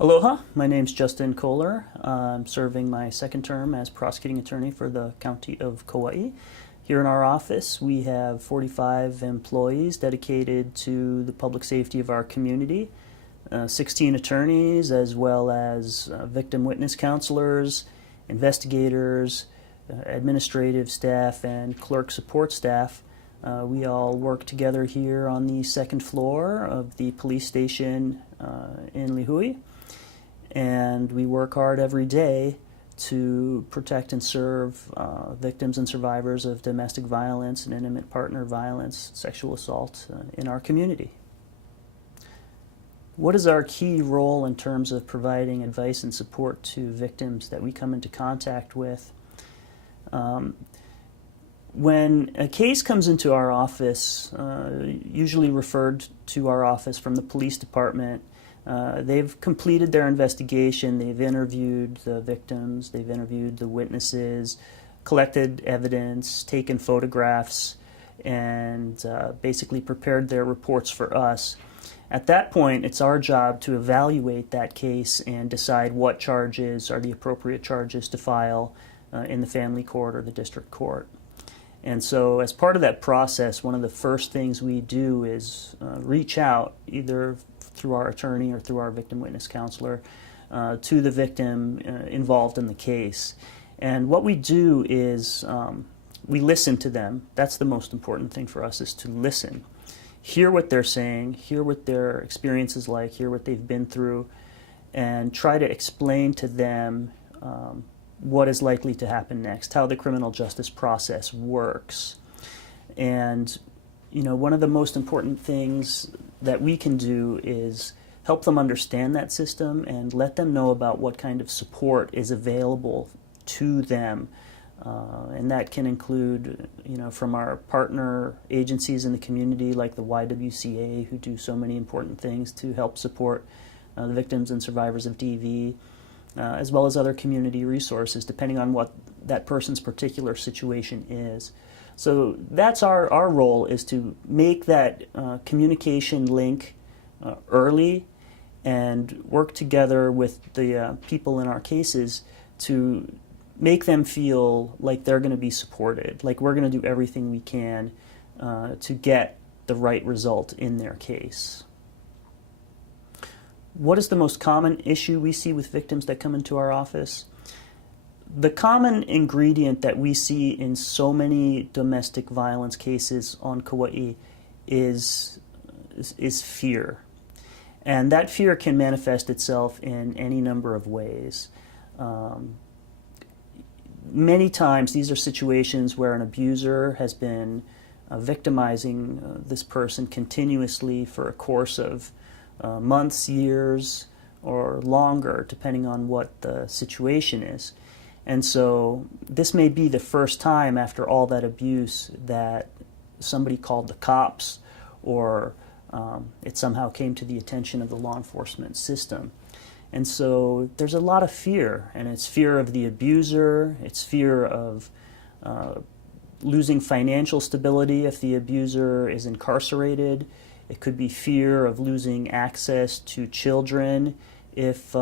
Aloha, my name's Justin Kollar. I'm serving my second term as prosecuting attorney for the County of Kauai. Here in our office, we have 45 employees dedicated to the public safety of our community, 16 attorneys, as well as victim witness counselors, investigators, administrative staff, and clerk support staff. We all work together here on the second floor of the police station in Lihue. And we work hard every day to protect and serve victims and survivors of domestic violence and intimate partner violence, sexual assault in our community. What is our key role in terms of providing advice and support to victims that we come into contact with? When a case comes into our office, usually referred to our office from the police department, they've completed their investigation, they've interviewed the victims, they've interviewed the witnesses, collected evidence, taken photographs, and basically prepared their reports for us. At that point, it's our job to evaluate that case and decide what charges are the appropriate charges to file in the family court or the district court. And so as part of that process, one of the first things we do is reach out, either through our attorney or through our victim witness counselor, to the victim involved in the case. And what we do is we listen to them. That's the most important thing for us, is to listen. Hear what they're saying, hear what their experience is like, hear what they've been through, and try to explain to them what is likely to happen next, how the criminal justice process works. And one of the most important things that we can do is help them understand that system and let them know about what kind of support is available to them. And that can include, from our partner agencies in the community like the YWCA, who do so many important things to help support the victims and survivors of DV, as well as other community resources, depending on what that person's particular situation is. So that's our role, is to make that communication link early and work together with the people in our cases to make them feel like they're going to be supported, like we're going to do everything we can to get the right result in their case. What is the most common issue we see with victims that come into our office? The common ingredient that we see in so many domestic violence cases on Kauai is fear. And that fear can manifest itself in any number of ways. Many times these are situations where an abuser has been victimizing this person continuously for a course of months, years, or longer, depending on what the situation is. And so this may be the first time after all that abuse that somebody called the cops, or it somehow came to the attention of the law enforcement system. And so there's a lot of fear, and it's fear of the abuser, it's fear of losing financial stability if the abuser is incarcerated. It could be fear of losing access to children if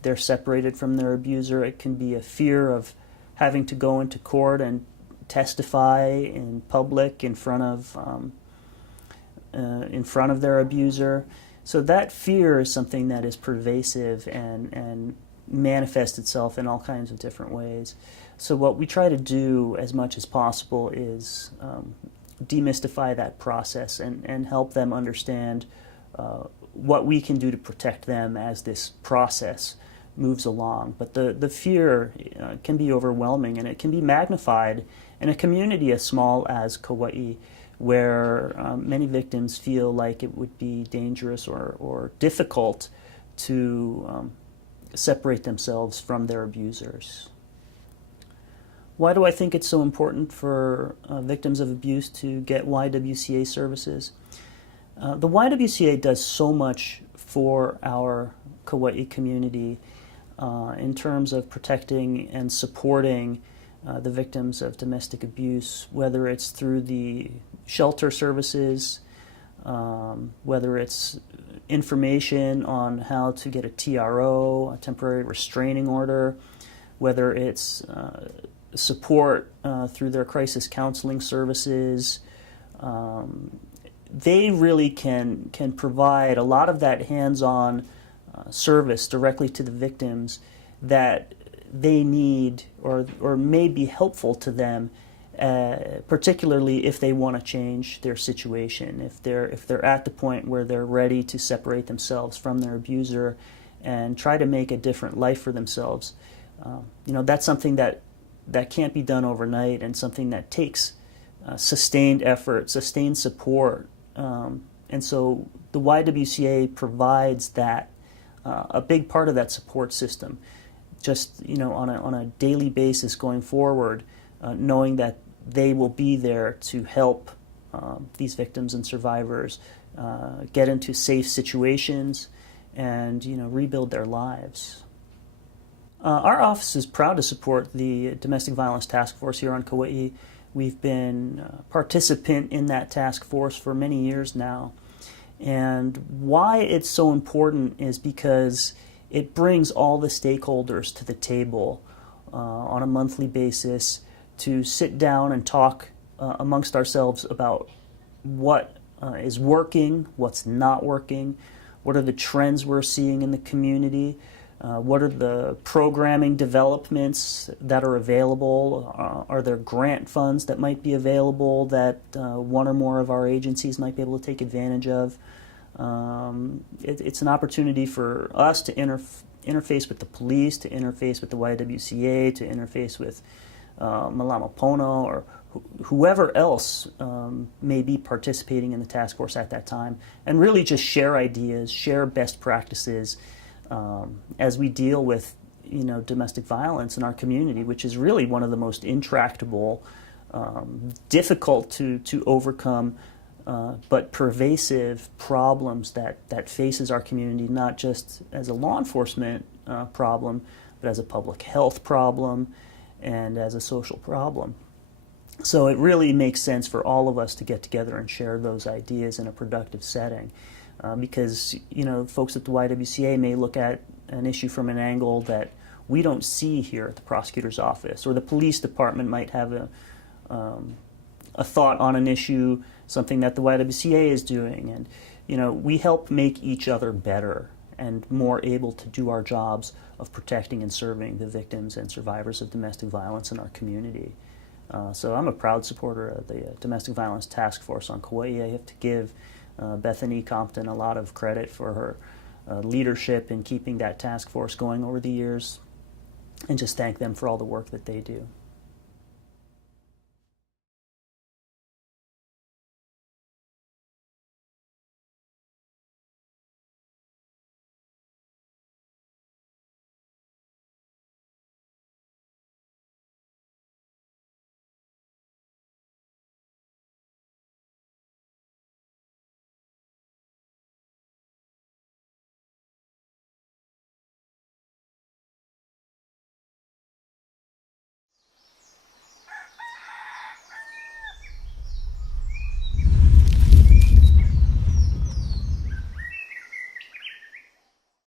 they're separated from their abuser. It can be a fear of having to go into court and testify in public in front of their abuser. So that fear is something that is pervasive and manifests itself in all kinds of different ways. So what we try to do as much as possible is demystify that process and help them understand what we can do to protect them as this process moves along. But the fear can be overwhelming, and it can be magnified in a community as small as Kauai, where many victims feel like it would be dangerous or difficult to separate themselves from their abusers. Why do I think it's so important for victims of abuse to get YWCA services? The YWCA does so much for our Kauai community in terms of protecting and supporting the victims of domestic abuse, whether it's through the shelter services, whether it's information on how to get a TRO, a temporary restraining order, whether it's support through their crisis counseling services. They really can provide a lot of that hands-on service directly to the victims that they need or may be helpful to them, particularly if they want to change their situation, if they're at the point where they're ready to separate themselves from their abuser and try to make a different life for themselves. That's something that can't be done overnight, and something that takes sustained effort, sustained support. And so the YWCA provides that, a big part of that support system, just on a daily basis going forward, knowing that they will be there to help these victims and survivors get into safe situations and rebuild their lives. Our office is proud to support the Domestic Violence Task Force here on Kauai. We've been a participant in that task force for many years now. And why it's so important is because it brings all the stakeholders to the table on a monthly basis to sit down and talk amongst ourselves about what is working, what's not working, what are the trends we're seeing in the community, what are the programming developments that are available, are there grant funds that might be available that one or more of our agencies might be able to take advantage of. It's an opportunity for us to interface with the police, to interface with the YWCA, to interface with Malama Pono or whoever else may be participating in the task force at that time, and really just share ideas, share best practices as we deal with domestic violence in our community, which is really one of the most intractable, difficult to overcome, but pervasive problems that faces our community, not just as a law enforcement problem, but as a public health problem and as a social problem. So it really makes sense for all of us to get together and share those ideas in a productive setting, because folks at the YWCA may look at an issue from an angle that we don't see here at the prosecutor's office, or the police department might have a thought on an issue, something that the YWCA is doing, and we help make each other better and more able to do our jobs of protecting and serving the victims and survivors of domestic violence in our community. So I'm a proud supporter of the Domestic Violence Task Force on Kauai. I have to give Bethany Compton a lot of credit for her leadership in keeping that task force going over the years, and just thank them for all the work that they do.